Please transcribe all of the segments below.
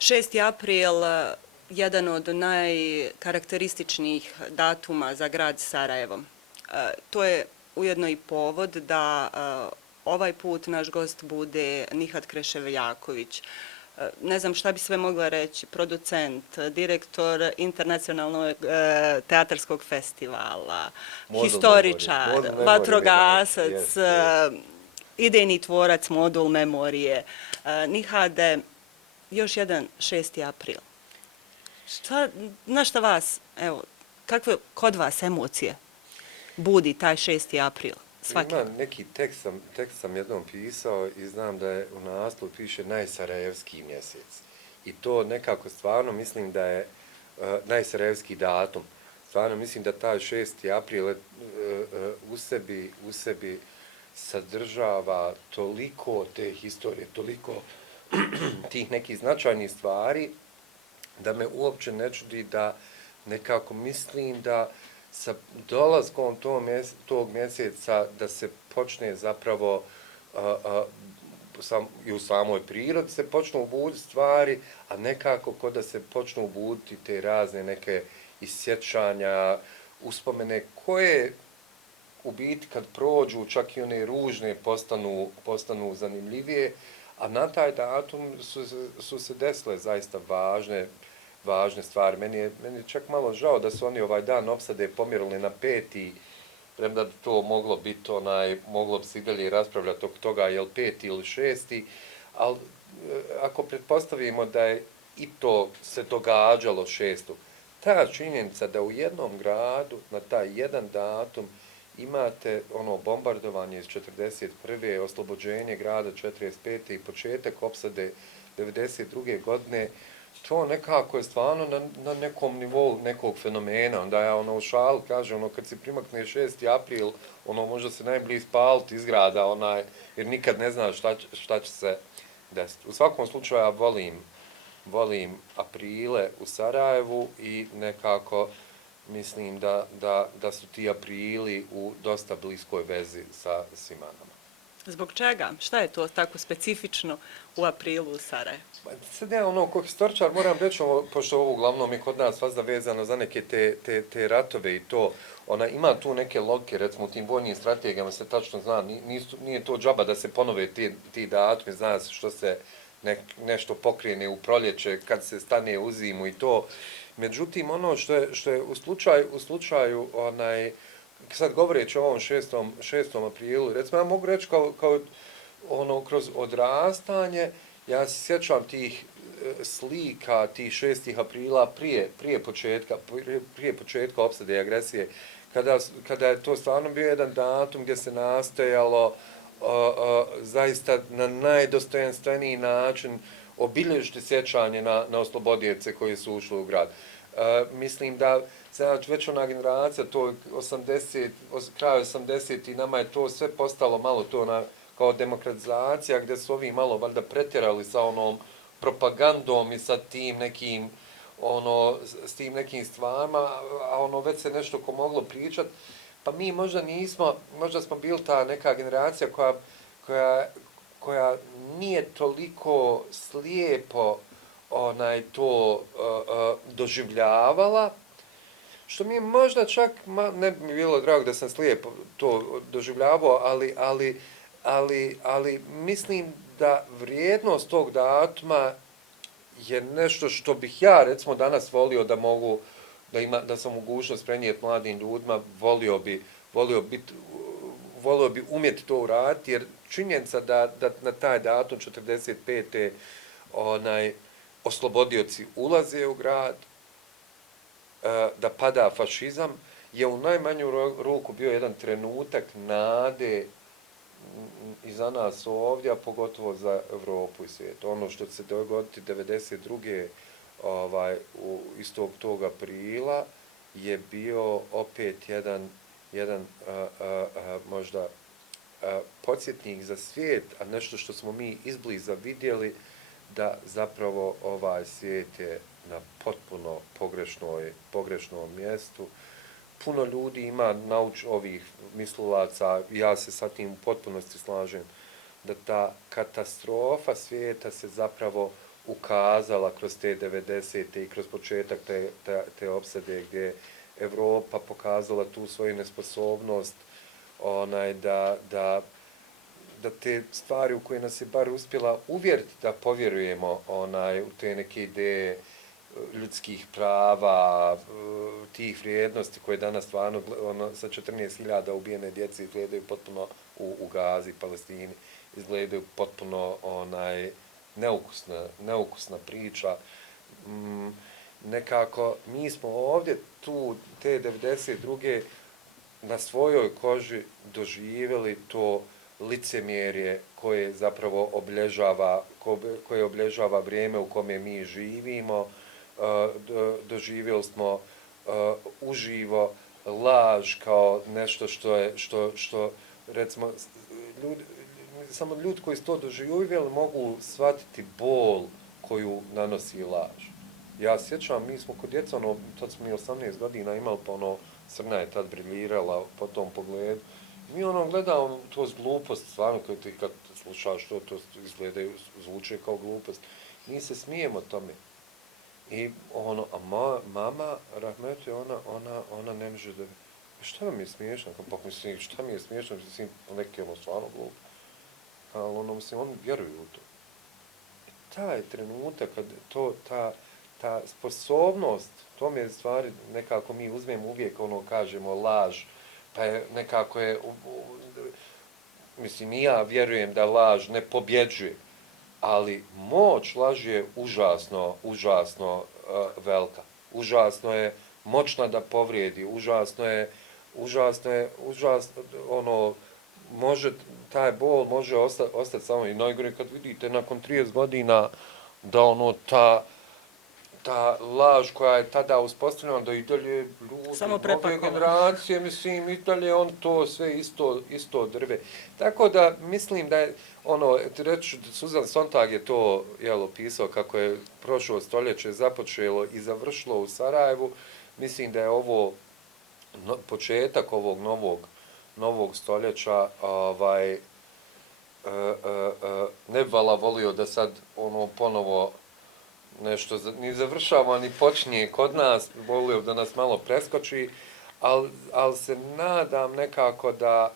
6. april, jedan od najkarakterističnijih datuma za grad Sarajevo. To je ujedno i povod da ovaj put naš gost bude Nihat Kreševeljaković. Ne znam šta bi sve mogla reći, producent, direktor Internacionalnog teatarskog festivala, historičar, vatrogasac, idejni tvorac Modul memorije. Nihade, još jedan 6. april. Na šta vas, evo, kakve kod vas emocije budi taj 6. april? Ima neki tekst sam jednom pisao i znam da je u naslovu piše najsarajevskiji mjesec. I to nekako stvarno mislim da je najsarajevski datum. Stvarno mislim da taj 6. april u sebi sadržava toliko te historije, toliko tih nekih značajnih stvari, da me uopće ne čudi da nekako mislim da sa dolaskom tog mjeseca da se počne zapravo i u samoj prirodi se počnu ubuditi stvari, a nekako kod da se počnu ubuditi te razne neke isjećanja, uspomene koje u biti kad prođu, čak i one ružne postanu zanimljivije, a na taj datum su se desile zaista važne stvari. Meni je čak malo žao da su oni ovaj dan opsade pomjerili na 5. premda bi to moglo biti moglo bi se i dalje raspravljati oko toga je li 5. ili 6. ali ako pretpostavimo da je i to se događalo 6. ta činjenica da u jednom gradu na taj jedan datum imate ono bombardovanje iz 41. oslobođenje grada 45. i početak opsade 92. godine, to nekako je stvarno na nekom nivou nekog fenomena. Onda ja u šalu kažem, kad se primakne 6. april, možda se najbolje spaliti iz grada, jer nikad ne znaš šta će se desiti. U svakom slučaju ja volim aprile u Sarajevu i nekako mislim da su ti aprili u dosta bliskoj vezi sa svima nama. Zbog čega? Šta je to tako specifično u aprilu u Sarajevu? Sad ja kao historičar moram reći, pošto ovo uglavnom je kod nas vazda vezano za neke te ratove i to, ima tu neke logike, recimo u tim vojnim strategijama se tačno zna, nije to džaba da se ponove ti datumi, zna se što se nešto pokrene u proljeće, kad se stane u zimu i to. Međutim, ono što je u slučaju sad govoreći o ovom 6. aprilu, recimo ja mogu reći kao kroz odrastanje, ja se sjećam tih slika, tih 6. aprila prije početka opsade i agresije, kada je to stvarno bio jedan datum gdje se nastojalo zaista na najdostojanstveniji način obilježiti sjećanje na oslobodioce koji su ušli u grad. Mislim da već ona generacija, to kraj 80. nama je to sve postalo malo to kao demokratizacija, gdje su ovi malo valjda pretjerali sa onom propagandom i sa tim nekim s tim nekim stvarima, a već se nešto ko moglo pričati. Pa mi možda smo bili ta neka generacija koja nije toliko slijepo to doživljavala, što mi je možda čak, ne bi mi bilo drago da sam slijepo to doživljavao, ali mislim da vrijednost tog datuma je nešto što bih ja recimo danas volio da mogu, da sam mogućnost prenijeti mladim ljudima, volio bi umjeti to uraditi, jer činjenica da na taj datum 45. oslobodioci ulaze u grad, da pada fašizam, je u najmanju ruku bio jedan trenutak nade i za nas ovdje, a pogotovo za Europu i svijet. Ono što će se dogoditi 92. Istog tog aprila je bio opet jedan možda podsjetnik za svijet, a nešto što smo mi izbliza vidjeli, da zapravo ovaj svijet je na potpuno pogrešnom mjestu. Puno ljudi ima ovih mislilaca, ja se sa tim u potpunosti slažem, da ta katastrofa svijeta se zapravo ukazala kroz te 90. i kroz početak te opsade gdje je Europa pokazala tu svoju nesposobnost da te stvari u koje nas je bar uspjela uvjeriti da povjerujemo u te neke ideje ljudskih prava, tih vrijednosti koje danas stvarno sa 14.000 ubijene djece izgledaju potpuno u Gazi, Palestini, izgledaju potpuno neukusna priča. Nekako mi smo ovdje te 92. na svojoj koži doživjeli to licemjerje koje zapravo obilježava vrijeme u kome mi živimo. Doživjeli smo uživo laž kao nešto što recimo samo ljudi koji su to doživjeli mogu shvatiti bol koju nanosi laž. Ja sjećam, mi smo kod djeca, tad smo mi 18 godina imali, pa Crna je tad briljirala po tom pogledu. Mi gledamo to s glupost, stvarno kad slušaš to izgledaju, zvuče kao glupost. Mi se smijemo tome. I a mama, rahmetli, ona ne može da... Šta vam je smiješno? Pa mislim, šta mi je smiješno? Mislim, neki stvarno glupo. Ali mislim, oni vjeruju u to. I taj trenutak, kad ta sposobnost, to mi je stvari, nekako mi uzmemo uvijek kažemo laž, pa je nekako mislim, i ja vjerujem da laž ne pobjeđuje, ali moć laži je užasno velika. Užasno je moćna da povrijedi, taj bol može ostati samo i najgore kad vidite nakon 30 godina da ta laž koja je tada uspostavljena, da i dalje ljudi, nove generacije, mislim, i dalje on to sve isto drve. Tako da mislim da je, reći, Susan Sontag je to opisao kako je prošlo stoljeće započelo i završilo u Sarajevu. Mislim da je ovo početak ovog novog stoljeća, ne bi vala volio da sad ponovo nešto ni završava, ni počinje kod nas, volio da nas malo preskoči, ali se nadam nekako da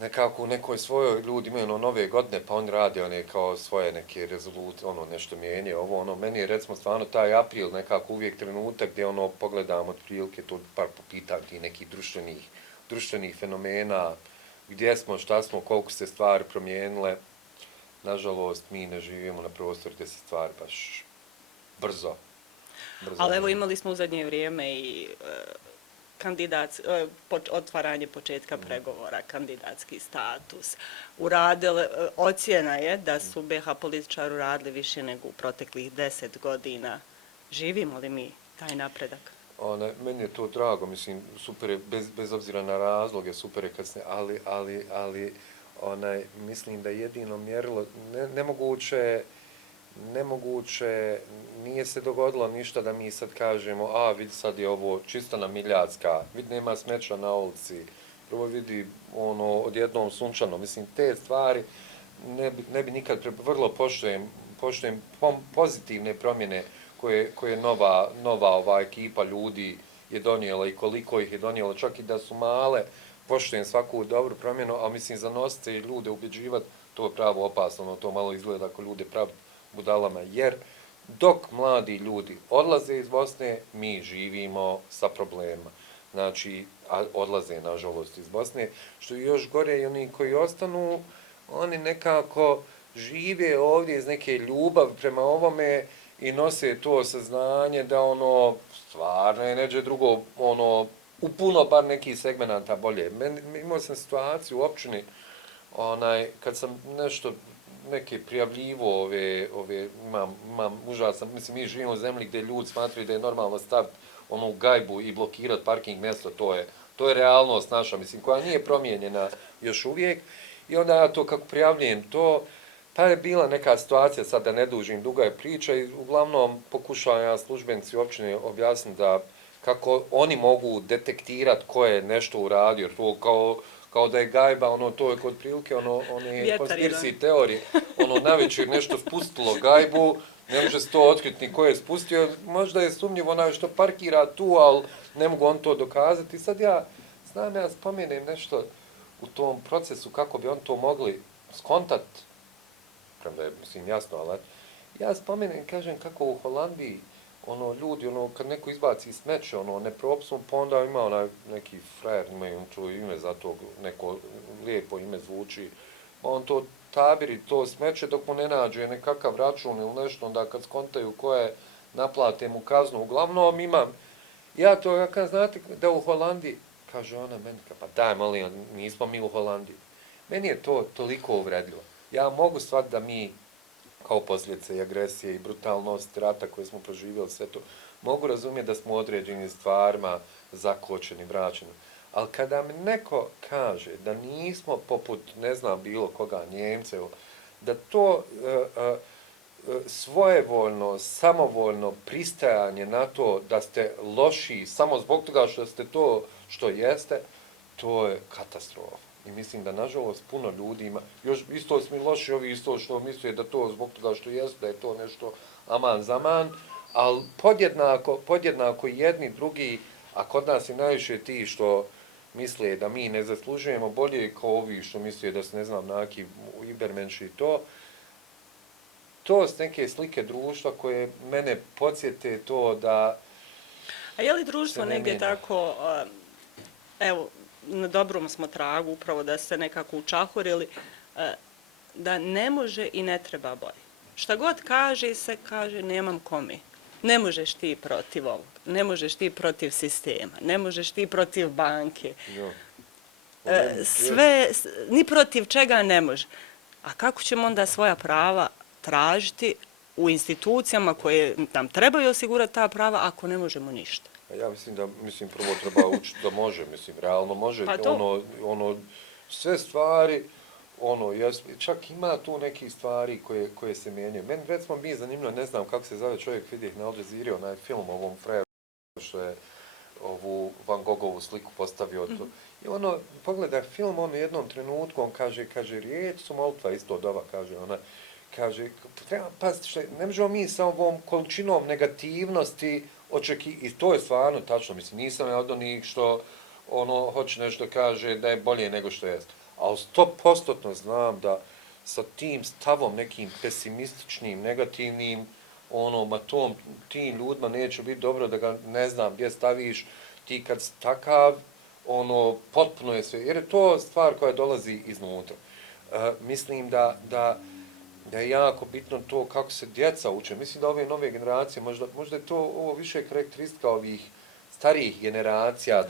nekako u nekoj svojoj ljudi imaju nove godine, pa oni rade kao svoje neke rezolute, nešto mijenje, meni je recimo stvarno taj april nekako uvijek trenutak gdje pogledamo otprilike to par po pitanju tih nekih društvenih fenomena, gdje smo, šta smo, koliko se stvari promijenile. Nažalost, mi ne živimo na prostoru gdje se stvari baš brzo. Ali evo imali smo u zadnje vrijeme i otvaranje početka pregovora, kandidatski status. Ocjena je da su BiH političari uradili više nego u proteklih 10 godina. Živimo li mi taj napredak? Meni je to drago, mislim, super je, bez obzira na razloge, super je kad se, ali mislim da jedino mjerilo, nemoguće, nije se dogodilo ništa da mi sad kažemo, vidi sad je ovo čista miljacka, vidi nema smeća na ulici, prvo vidi odjednom sunčano, mislim, te stvari ne bi nikad, vrlo poštujem pozitivne promjene koje nova ekipa ljudi je donijela i koliko ih je donijela, čak i da su male, poštujem svaku dobru promjenu, ali mislim zanositi se i ljude ubjeđivati, to je pravo opasno, to malo izgleda ako ljude pravi budalama, jer dok mladi ljudi odlaze iz Bosne, mi živimo sa problemima. Znači, odlaze nažalost iz Bosne, što je još gore i oni koji ostanu, oni nekako žive ovdje iz neke ljubavi prema ovome i nose to saznanje da stvarno je neđe drugo, u puno bar nekih segmenata bolje. Imao sam situaciju u općini, kad sam neke prijavljivo imam užasan, mislim, mi živimo u zemlji gdje ljudi smatraju da je normalno staviti u gajbu i blokirati parking mjesto, to je realnost naša, mislim, koja nije promijenjena još uvijek. I onda ja to kako prijavljujem to, pa je bila neka situacija, sad da ne dužim, duga je priča i uglavnom pokušavam ja službenici općine objasniti da kako oni mogu detektirati ko je nešto uradio, to kao da je gajba, to je kod prilike, one Vjetar je, konspiracy teorije, navečer nešto spustilo gajbu, ne može se to otkriti ni ko je spustio, možda je sumnjivo onaj što parkira tu, ali ne mogu on to dokazati. Sad ja spomenem nešto u tom procesu kako bi on to mogli skontat, premda je, mislim, jasno, ali ja spomenem, kažem kako u Holandiji, ljudi, kad neko izbaci smeće, nepropusno, pa onda ima neki frajer, imaju to ime za to, neko lijepo ime zvuči, pa on to tabiri, to smeće dok mu ne nađe nekakav račun ili nešto, onda kad skontaju koje naplate mu kaznu. Uglavnom ja kažem, znate da u Holandiji, kaže ona meni, pa daj molim, nismo mi u Holandiji. Meni je to toliko uvredljivo. Ja mogu shvatiti da mi, kao posljedice i agresije i brutalnosti rata koje smo proživjeli, sve to, mogu razumjeti da smo određenim stvarima zakočeni, vraćeni. Ali kada mi neko kaže da nismo poput, ne znam, bilo koga, Njemce, da to svojevoljno, samovoljno pristajanje na to da ste loši samo zbog toga što ste to što jeste, to je katastrofa. I mislim da, nažalost, puno ljudi ima, još isto smo loši ovi isto što misle da to zbog toga što jeste, da je to nešto aman zaman, ali podjednako jedni, drugi, a kod nas je najviše ti što misle da mi ne zaslužujemo bolje kao ovi što misle da se, ne znam, neki ibermenši i to su neke slike društva koje mene podsjete to da... A je li društvo negdje tako, evo, na dobrom smo tragu, upravo da se nekako učahurili, da ne može i ne treba bolje. Šta god kaže se, kaže nemam kome. Ne možeš ti protiv ovog, ne možeš ti protiv sistema, ne možeš ti protiv banke. Ni protiv čega ne može. A kako ćemo onda svoja prava tražiti u institucijama koje nam trebaju osigurati ta prava ako ne možemo ništa? Ja mislim prvo treba učiti da može, realno može, pa sve stvari, čak ima tu neki stvari koje se mijenjaju. Meni, recimo, mi je zanimljivo, ne znam kako se zove, čovjek vidi na Al Jazeera, onaj film o ovom frajeru što je ovu Van Gogovu sliku postavio. I pogleda film, u jednom trenutku, on kaže, riječ su molitva isto od ova, kaže, treba paziti što ne možemo mi sa ovom količinom negativnosti i to je stvarno tačno, nisam ja od onih što hoće nešto kaže da je bolje nego što jest. Ali 100% znam da sa tim stavom nekim pesimističnim, negativnim, tim ljudima neće biti dobro da ga ne znam gdje staviš, ti kad si takav, potpuno je sve, jer je to stvar koja dolazi iznutra. Mislim da je jako bitno to kako se djeca uče. Mislim da ove nove generacije, možda je to ovo više karakteristika ovih starijih generacija,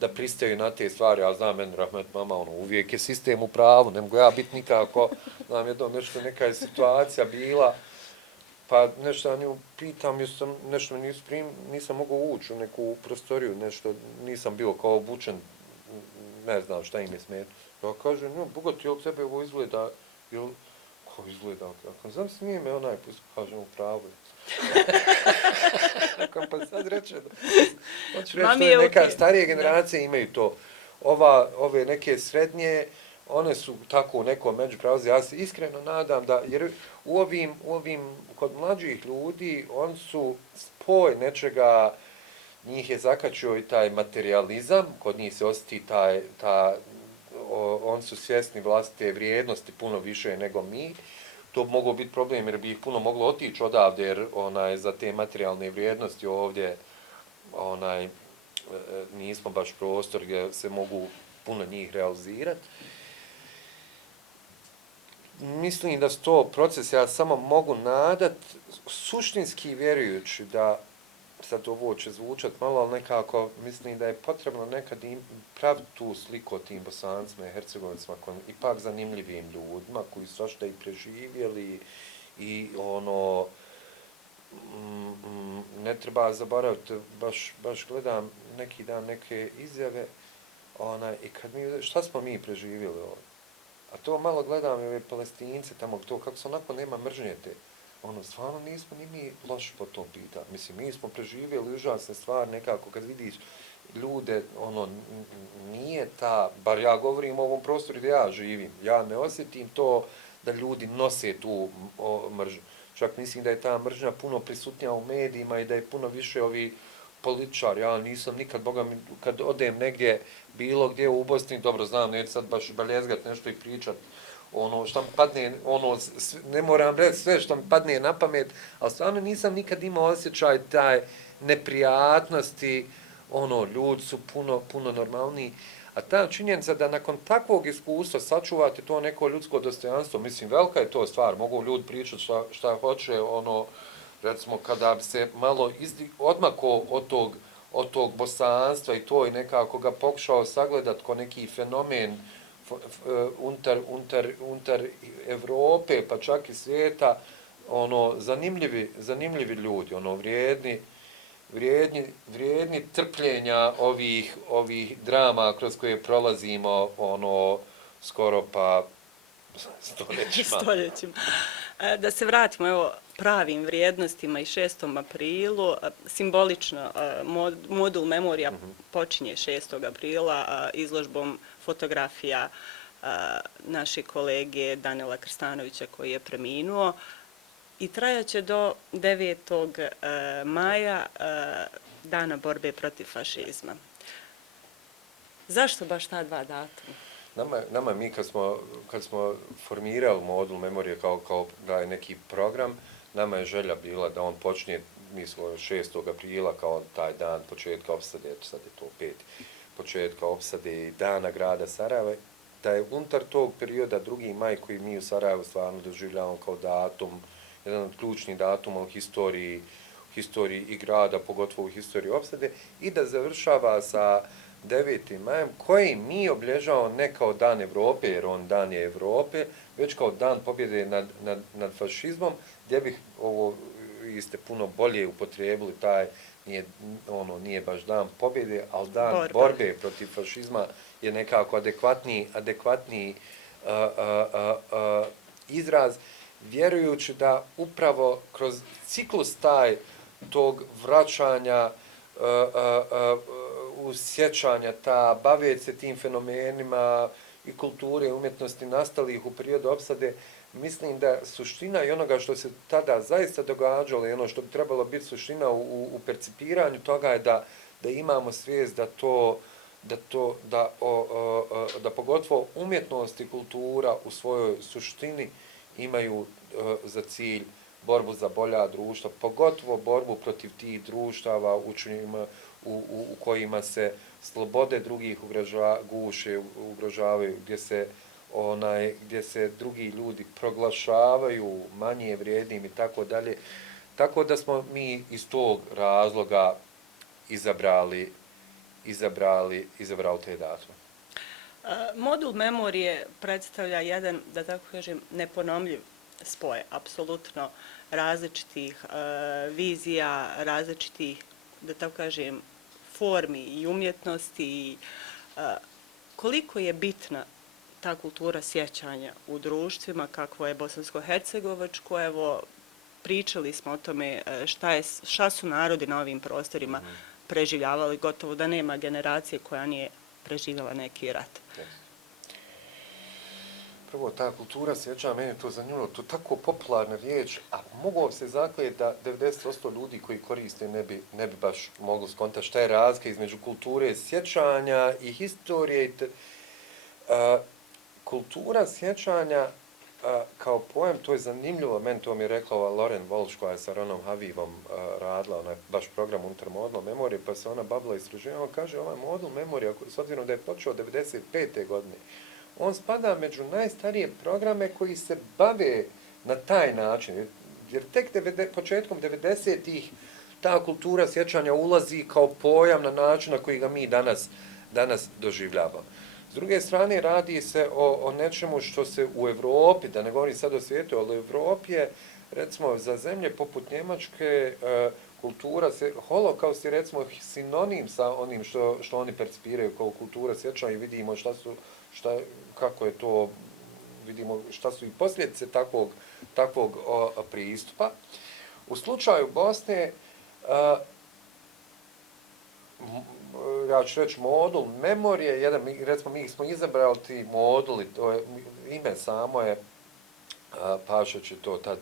da pristaju na te stvari. Ja znam, meni rahmet mama, uvijek je sistem u pravu, ne mogu ja biti nikako, znam neka je situacija bila, pa nešto ja nju pitam, nešto nisam mogao ući u neku prostoriju, nešto nisam bio kao obučen, ne znam šta im je smetno. Ja kažem, Bogot, jel tebe ovo izgleda, ko izgleda? Znam se nije me onaj pust, kažem, u pravu. Pa sad reče, hoću reći, neka starije generacije imaju to. Ove neke srednje, one su tako u nekom međupravazu. Ja se iskreno nadam da, jer u ovim kod mlađih ljudi, on su spoj nečega, njih je zakačio i taj materializam, kod njih se osjeti oni su svjesni vlastite vrijednosti puno više nego mi. To bi moglo biti problem jer bi ih puno moglo otići odavde jer za te materijalne vrijednosti ovdje nismo baš prostor gdje se mogu puno njih realizirati. Mislim da su to proces, ja samo mogu nadat, suštinski vjerujući da, sad ovo će zvučati malo, ali nekako mislim da je potrebno nekad praviti tu sliku o tim Bosancima i Hercegovincima, ipak zanimljivim ljudima koji su svašta i preživjeli i ne treba zaboraviti, baš gledam neki dan neke izjave i kad šta smo mi preživjeli ovdje? A to malo gledam i ove Palestince tamo, to kako se onako nema mržnje te. Stvarno nismo ni mi loši po tom pitanju. Mi smo preživjeli užasne stvari nekako kad vidiš ljude, nije ta, bar ja govorim o ovom prostoru gdje ja živim, ja ne osjetim to da ljudi nose tu mržnju. Čak mislim da je ta mržnja puno prisutnija u medijima i da je puno više ovi političari. Ja nisam nikad, boga mi, kad odem negdje, bilo gdje u Bosni, dobro znam, neću sad baš baljezgat nešto i pričat, što mi padne, ne moram reći sve što mi padne na pamet, ali stvarno nisam nikad imao osjećaj taj neprijatnosti, ljudi su puno normalniji. A ta činjenica da nakon takvog iskustva sačuvate to neko ljudsko dostojanstvo, mislim, velika je to stvar, mogu ljudi pričati šta hoće, recimo, kada bi se malo odmako od tog bosanstva i to i nekako ga pokušao sagledati ko neki fenomen unutar Evrope, pa čak i svijeta, zanimljivi ljudi, vrijedni trpljenja ovih drama kroz koje prolazimo, skoro pa stoljećima. Da se vratimo, evo, pravim vrijednostima i 6. aprilu. Simbolično, modul memorija počinje 6. aprila izložbom fotografija našeg kolege Danila Krstanovića koji je preminuo i trajaće do 9. maja, Dana borbe protiv fašizma. Zašto baš ta dva datuma? Nama mi kad smo formirali modul memorije kao da je neki program, nama je želja bila da on počne, mi smo 6. aprila kao taj dan početka opsade, sad je to 5. početka opsade i dana grada Sarajeva, da je unutar tog perioda 2. maj koji mi u Sarajevu stvarno doživljavamo kao datum, jedan od ključnih datuma u historiji i grada, pogotovo u historiji opsade, i da završava sa 9. majem, koji mi obilježavamo ne kao dan Evrope, jer on dan je Evrope, već kao dan pobjede nad fašizmom, gdje bih, ovo vi ste puno bolje upotrijebili, taj nije baš dan pobjede, ali dan borbe protiv fašizma je nekako adekvatniji izraz, vjerujući da upravo kroz ciklus tog vraćanja sjećanja, baviti se tim fenomenima i kulture i umjetnosti nastalih u periodu opsade, mislim da suština i onoga što se tada zaista događalo i ono što bi trebalo biti suština u percipiranju toga je da imamo svijest da pogotovo umjetnost i kultura u svojoj suštini imaju za cilj borbu za bolja društva, pogotovo borbu protiv tih društava u kojima se slobode drugih guše, ugrožavaju, gdje se drugi ljudi proglašavaju manje vrijednim i tako dalje. Tako da smo mi iz tog razloga izabrali te datume. Modul memorije predstavlja jedan, da tako kažem, neponomljiv spoj, apsolutno različitih vizija, različitih, da tako kažem, formi i umjetnosti i koliko je bitna ta kultura sjećanja u društvima, kakvo je bosansko-hercegovačko, evo, pričali smo o tome šta su narodi na ovim prostorima preživljavali, gotovo da nema generacije koja nije preživjela neki rat. Prvo, ta kultura sjećanja, meni je to zanimljivo, to je tako popularna riječ, a mogao se zakljeti da 90% ljudi koji koriste ne bi baš mogli skontati šta je razlika između kulture sjećanja i historije. Kultura sjećanja kao pojam, to je zanimljivo, meni to mi je rekla Loren Walsh koja je sa Ronom Havivom radila, ona je baš program unutar modula memorije, pa se ona bavila istraživanjem, ona kaže ovaj modul memorija, s obzirom da je počeo 1995. godine, on spada među najstarije programe koji se bave na taj način, jer tek početkom 90-ih ta kultura sjećanja ulazi kao pojam na način na koji ga mi danas doživljavamo. S druge strane, radi se o nečemu što se u Evropi, da ne govorim sad o svijetu, ali u Evropi je, recimo, za zemlje poput Njemačke, kultura, holokaust je, recimo, sinonim sa onim što oni percipiraju kao kultura sjećanja i vidimo kako je to, vidimo šta su i posljedice takvog pristupa. U slučaju Bosne, ja ću reći modul, memorije, jedan, recimo mi smo izabrali ti moduli, to je, ime samo je, Pašać je to tad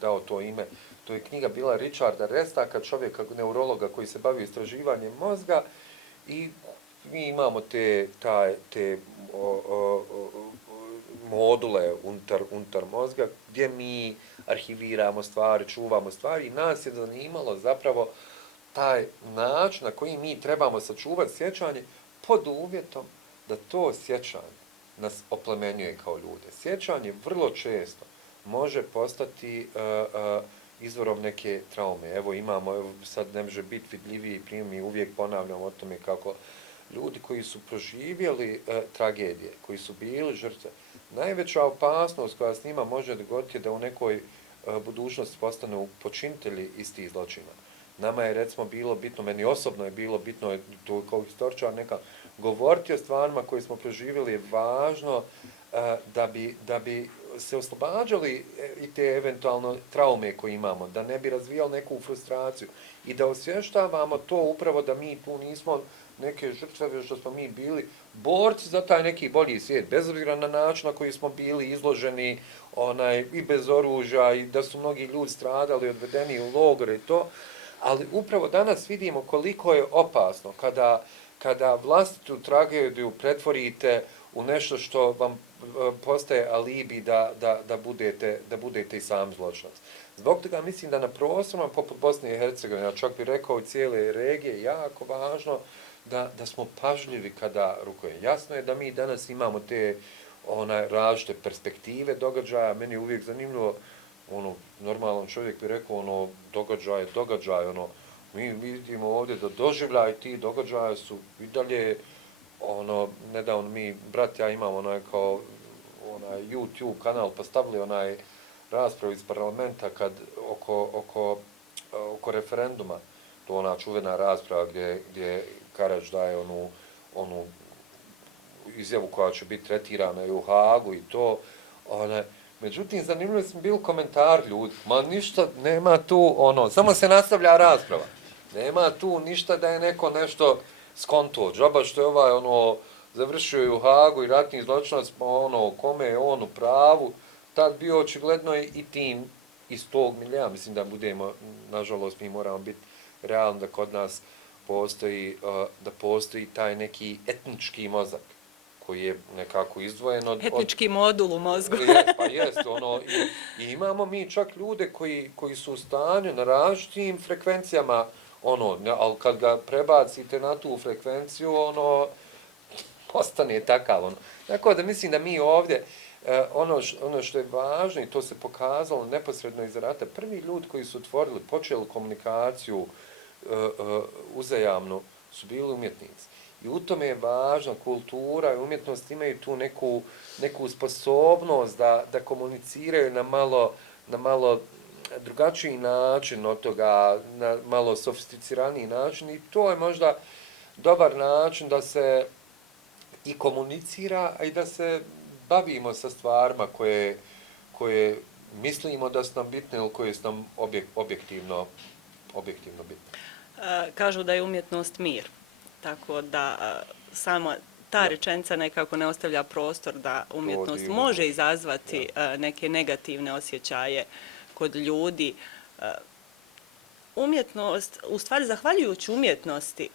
dao to ime, to je knjiga bila Richarda Restaka, čovjeka, neurologa koji se bavi istraživanjem mozga i mi imamo te module unutar mozga gdje mi arhiviramo stvari, čuvamo stvari i nas je zanimalo zapravo taj način na koji mi trebamo sačuvati sjećanje pod uvjetom da to sjećanje nas oplemenjuje kao ljude. Sjećanje vrlo često može postati izvorom neke traume. Evo imamo, sad ne može biti vidljiviji primjer, mi uvijek ponavljamo o tome kako ljudi koji su proživjeli tragedije, koji su bili žrtve, najveća opasnost koja s njima može dogoditi je da u nekoj budućnosti postanu počinitelji istih zločina. Nama je recimo bilo bitno, meni osobno je bilo bitno, to kao historičar neka, govoriti o stvarima koje smo proživjeli je važno da bi se oslobađali i te eventualno traume koje imamo, da ne bi razvijali neku frustraciju i da osvještavamo to upravo da mi tu nismo neke žrtve, već da smo mi bili borci za taj neki bolji svijet, bez obzira na način na koji smo bili izloženi i bez oružja i da su mnogi ljudi stradali, odvedeni u logore i to, ali upravo danas vidimo koliko je opasno kada vlastitu tragediju pretvorite u nešto što vam postaje alibi da budete i sam zločinac. Zbog toga mislim da na prostorima poput Bosne i Hercegovine, ja čak bih rekao i cijele regije, jako važno da smo pažljivi kada rukujemo. Jasno je da mi danas imamo te različite perspektive događaja, meni je uvijek zanimljivo, normalan čovjek bi rekao, događaj, mi vidimo ovdje da doživljaj ti događaja su i dalje, nedavno mi, brat, ja imam kao YouTube kanal, pa stavili raspravu iz parlamenta kad oko referenduma, to ona čuvena rasprava gdje Karađ daje onu izjavu koja će biti tretirana i u Hagu i to, međutim, zanimljivo su bili komentar ljudi, ma ništa, nema tu, samo se nastavlja rasprava. Nema tu ništa da je neko nešto skonto. Džaba što je završio i u Hagu i ratni zločinac, kome je on u pravu, tad bio očigledno i tim iz tog milija. Mislim da budemo, nažalost, mi moramo biti realni da kod nas postoji taj neki etnički mozak koji je nekako izdvojen od... Etnički modul u mozgu. Pa jest, i imamo mi čak ljude koji su u stanju na različitim frekvencijama, ali kad ga prebacite na tu frekvenciju, postane takav, Tako da mislim da mi ovdje, ono što je važno, i to se pokazalo neposredno iz rata, prvi ljudi koji su počeli komunikaciju uzajamno, su bili umjetnici. I u tome je važna kultura i umjetnost imaju tu neku sposobnost da komuniciraju na malo drugačiji način od toga, na malo sofisticiraniji način i to je možda dobar način da se i komunicira, a i da se bavimo sa stvarima koje mislimo da su nam bitne ili koje su nam objektivno bitne. Kažu da je umjetnost mir. Tako da samo ta rečenica nekako ne ostavlja prostor da umjetnost može izazvati neke negativne osjećaje kod ljudi. Umjetnost, u stvari zahvaljujući umjetnosti,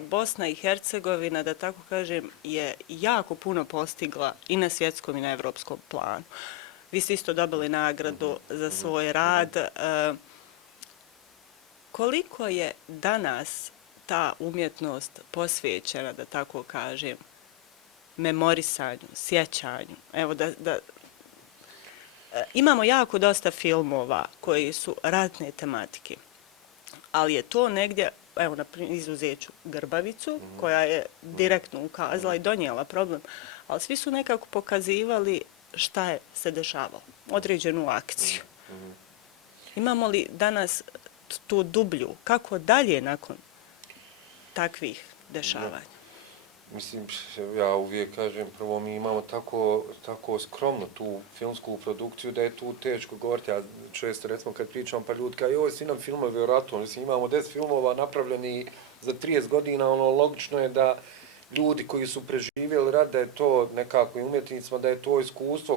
Bosna i Hercegovina, da tako kažem, je jako puno postigla i na svjetskom i na evropskom planu. Vi ste isto dobili nagradu za svoj rad. Koliko je danas ta umjetnost posvećena, da tako kažem, memorisanju, sjećanju? Evo imamo jako dosta filmova koji su ratne tematike, ali je to negdje, evo na izuzeću Grbavicu, koja je direktno ukazala i donijela problem, ali svi su nekako pokazivali šta je se dešavalo, određenu akciju. Imamo li danas tu dublju, kako dalje nakon takvih dešavanja? Mislim, ja uvijek kažem, prvo mi imamo tako skromno tu filmsku produkciju da je tu teško govoriti. Ja često, recimo, kad pričam pa ljudi kao, joj, svi nam filmovi o ratu, mislim, imamo 10 filmova napravljeni za 30 godina, ono, logično je da ljudi koji su preživjeli rat, da je to nekako i umjetnicima, da je to iskustvo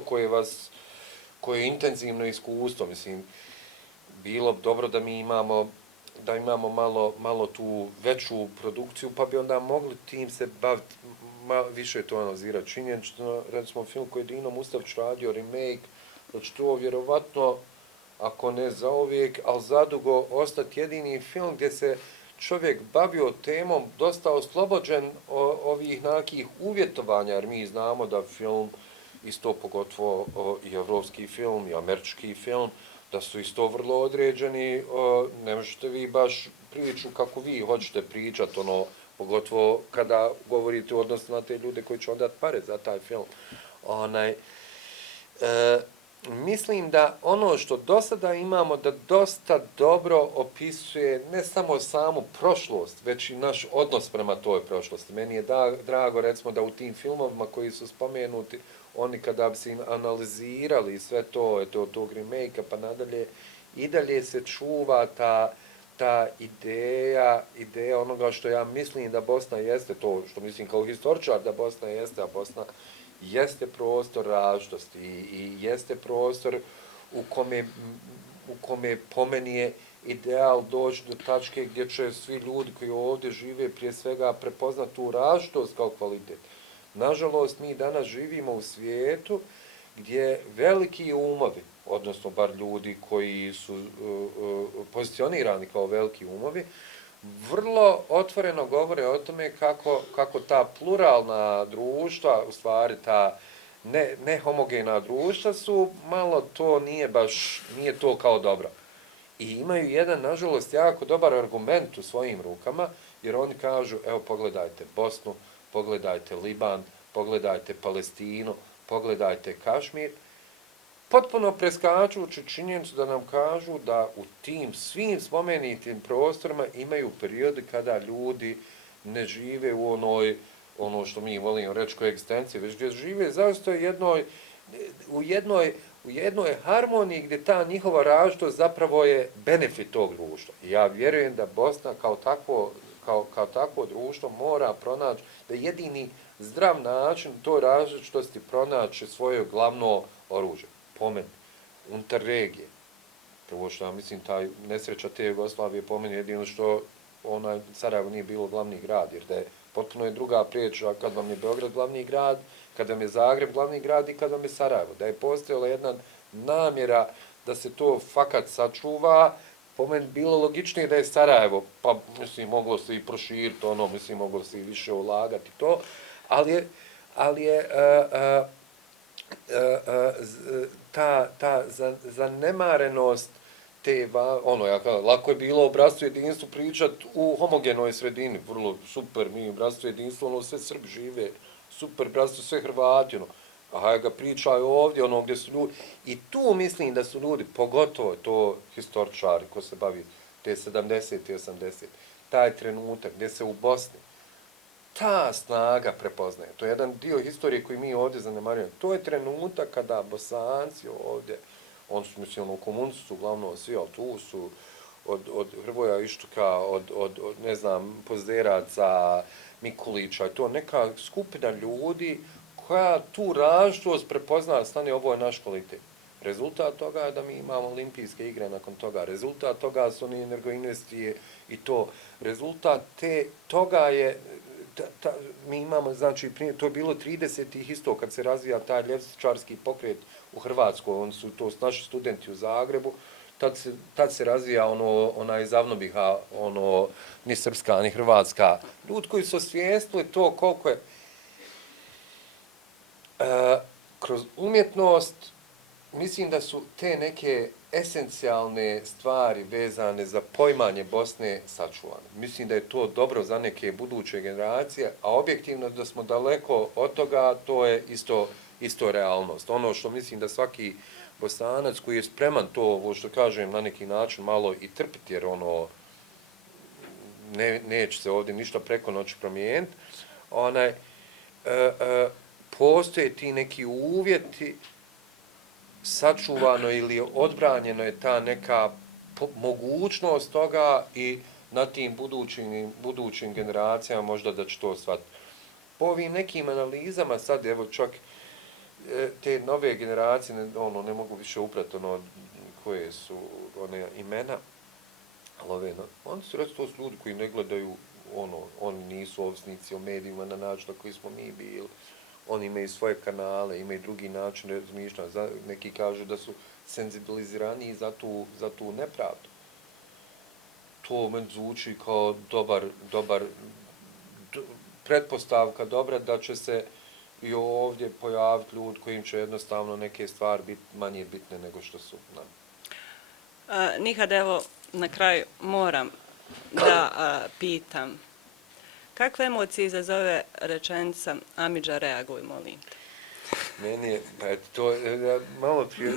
koje je intenzivno iskustvo, mislim, bilo bi dobro da mi imamo malo tu veću produkciju, pa bi onda mogli tim se baviti, više to analizirati. Činjenično, recimo, film koji je Dino Mustafić radio, remake, da će to vjerovatno, ako ne zauvijek, ali zadugo ostati jedini film gdje se čovjek bavio temom dosta oslobođen ovih nekih uvjetovanja, jer mi znamo da film, isto pogotovo i evropski film, i američki film, da su isto vrlo određeni, ne možete vi baš priču kako vi hoćete pričati, ono, pogotovo kada govorite u odnosu na te ljude koji će onda dati pare za taj film. Mislim da ono što do sada imamo da dosta dobro opisuje ne samo samu prošlost, već i naš odnos prema toj prošlosti. Meni je drago, recimo, da u tim filmovima koji su spomenuti, oni kada bi se analizirali sve to, tog remake-a pa nadalje, i dalje se čuva ta ideja onoga što ja mislim da Bosna jeste, to što mislim kao historičar da Bosna jeste, a Bosna jeste prostor različitosti i jeste prostor u kome po meni je ideal doći do tačke gdje će svi ljudi koji ovdje žive prije svega prepoznati tu različitost kao kvalitet. Nažalost, mi danas živimo u svijetu gdje veliki umovi, odnosno bar ljudi koji su pozicionirani kao veliki umovi, vrlo otvoreno govore o tome kako ta pluralna društva, u stvari ta nehomogena društva su malo to nije to kao dobro. I imaju jedan, nažalost, jako dobar argument u svojim rukama, jer oni kažu, evo pogledajte Bosnu, pogledajte Liban, pogledajte Palestinu, pogledajte Kašmir, potpuno preskačući činjenicu da nam kažu da u tim svim spomenitim prostorima imaju periodi kada ljudi ne žive u ono što mi volimo reći koegzistenciji, već gdje žive zaista u jednoj harmoniji gdje ta njihova različitost zapravo je benefit tog društva. I ja vjerujem da Bosna kao takvo društvo mora pronaći, da jedini zdrav način toj različitosti pronaći svoje glavno oružje. Po meni, unutar regije. Prvo što ja mislim, taj nesreća te Jugoslavije po meni jedino što Sarajevo nije bilo glavni grad, jer da je potpuno je druga priča kad vam je Beograd glavni grad, kad vam je Zagreb glavni grad i kad vam je Sarajevo. Da je postojala jedna namjera da se to fakat sačuva, po meni bilo logičnije da je Sarajevo, pa mislim moglo se i proširiti, mislim moglo se i više ulagati to, ali je ta zanemarenost lako je bilo o bratstvu i jedinstvu pričati u homogenoj sredini, vrlo super, mi u bratstvu i jedinstvu, sve Srbi žive, super bratstvo, sve Hrvati, a ga pričaju ovdje, gdje su ljudi, i tu mislim da su ljudi, pogotovo to historičari ko se bavi te 70. i 80. taj trenutak gdje se u Bosni ta snaga prepoznaje. To je jedan dio historije koji mi ovdje zanemarujemo. To je trenutak kada Bosanci ovdje, u komunistu su uglavnom svi, ali tu su od Hrvoja Ištuka, od ne znam, Pozderaca, Mikulića, to neka skupina ljudi koja tu različitost prepozna, stane, ovo je naš kvalitet. Rezultat toga je da mi imamo olimpijske igre nakon toga. Rezultat toga su oni energoinvestije i to. Rezultat toga je mi imamo, znači, to je bilo 30-ih isto kad se razvija taj ljevičarski pokret u Hrvatskoj, oni su to naši studenti u Zagrebu, tad se razvija ona iz Avnobiha, ni srpska, ni hrvatska. Ljudi koji su osvijestili to koliko je kroz umjetnost, mislim da su te neke esencijalne stvari vezane za poimanje Bosne sačuvane. Mislim da je to dobro za neke buduće generacije, a objektivno da smo daleko od toga, to je isto realnost. Ono što mislim da svaki Bosanac koji je spreman to, što kažem, na neki način malo i trpiti, jer neće se ovdje ništa preko noći promijeniti, postoje ti neki uvjeti, sačuvano ili odbranjeno je ta neka mogućnost toga i na tim budućim generacijama možda da će to shvatiti. Po ovim nekim analizama sad, evo čak te nove generacije ne mogu više uprati koje su one imena, ali oni su reći, to su ljudi koji ne gledaju oni nisu ovisnici o medijima na način na koji smo mi bili. Oni imaju svoje kanale, imaju drugi način razmišljanja. Neki kažu da su senzibiliziraniji za tu nepravdu. To meni zvuči kao pretpostavka dobra da će se i ovdje pojaviti ljudi kojim će jednostavno neke stvari biti manje bitne nego što su nam. Nikad, evo, na kraju moram da pitam. Kakve emocije izazove rečenica Amidža reaguj, molim te? Meni je, to malo prije,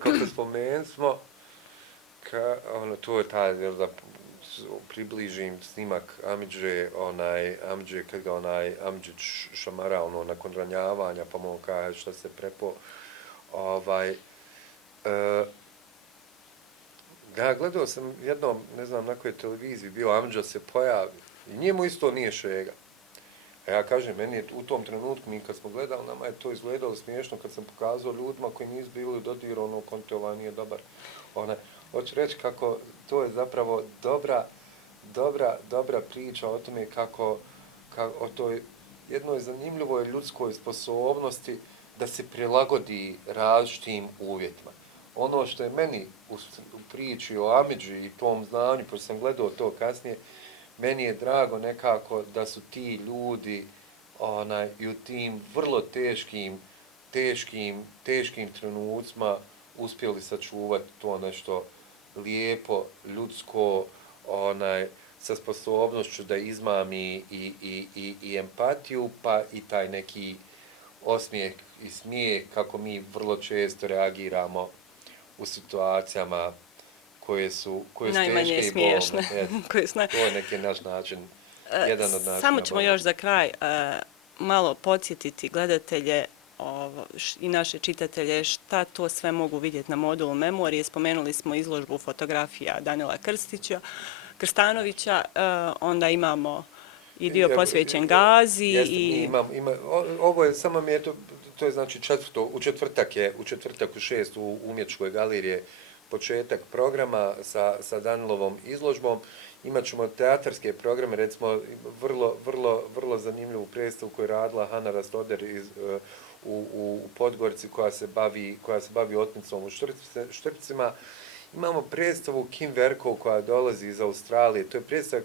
kako spomenuli to je taj, da približim snimak Amidže, kad ga Amidžić šamara, nakon ranjavanja, pa mu kaže šta se prepo, ja gledao sam jednom, ne znam na kojoj televiziji bio, Amidža se pojavi i njemu isto nije šega. A ja kažem, meni je u tom trenutku, mi kad smo gledali, nama je to izgledalo smiješno kad sam pokazao ljudima koji nisu bili u dodiru, konte ovaj nije dobar. Hoću reći kako to je zapravo dobra priča o tome kako o toj jednoj zanimljivoj ljudskoj sposobnosti da se prilagodi različitim uvjetima. Ono što je meni u priči o Amidži i tom znanju, pošto sam gledao to kasnije, meni je drago nekako da su ti ljudi i u tim vrlo teškim trenucima uspjeli sačuvati to nešto lijepo, ljudsko, sa sposobnošću da izmami i empatiju, pa i taj neki osmijeh i smijeh kako mi vrlo često reagiramo u situacijama koje su teške i smiješne. To je neki naš način, jedan od načina. Samo ćemo još za kraj malo podsjetiti gledatelje i naše čitatelje šta to sve mogu vidjeti na modulu memorije. Spomenuli smo izložbu fotografija Danila Krstanovića, onda imamo i dio posvećen Gazi. Ovo je, samo mi je to je znači u četvrtak u 6 u Umjetničkoj galeriji početak programa sa Danilovom izložbom. Imat ćemo teatarske programe, recimo vrlo zanimljivu predstavu koju je radila Hana Rastoder u Podgorici koja se bavi otmicom u Štrpcima. Imamo predstavu Kim Verkov koja dolazi iz Australije. To je predstava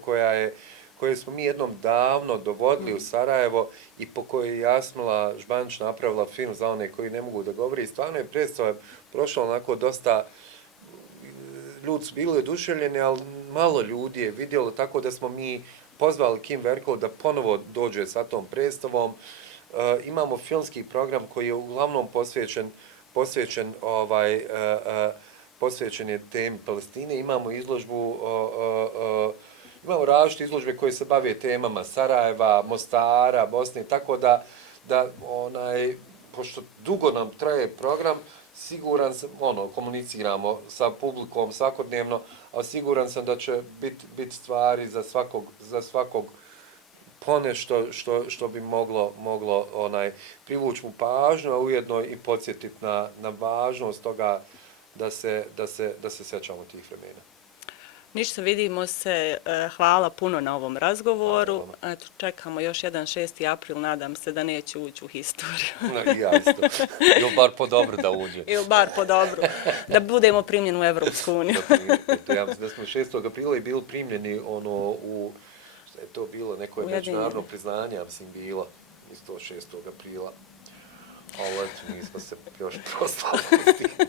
koju smo mi jednom davno dovodili u Sarajevo i po kojoj je Jasmila Žbanić napravila film za one koji ne mogu da govore. I stvarno je predstava prošla onako dosta, ljudi su bili oduševljeni, ali malo ljudi je vidjelo, tako da smo mi pozvali Kim Verkov da ponovo dođe sa tom predstavom. Imamo filmski program koji je uglavnom posvećen je temi Palestine. Imamo izložbu, imamo različite izložbe koje se bave temama Sarajeva, Mostara, Bosne, tako da pošto dugo nam traje program, siguran sam, komuniciramo sa publikom svakodnevno, a siguran sam da će biti stvari za svakog ponešto što bi moglo privući mu pažnju, a ujedno i podsjetiti na važnost toga da se sjećamo tih vremena. Ništa, vidimo se. Hvala puno na ovom razgovoru. Eto, čekamo još jedan 6. april, nadam se da neće ući u historiju. Ja isto. Ili bar po dobro da uđe. Ili bar po dobro. Da budemo primljeni u Evropsku uniju. Ja mislim da smo 6. aprila i bili primljeni što je to bilo, neko je međunarodno priznanje, ja mislim bilo isto 6. aprila. Ali mi smo se još proslavili.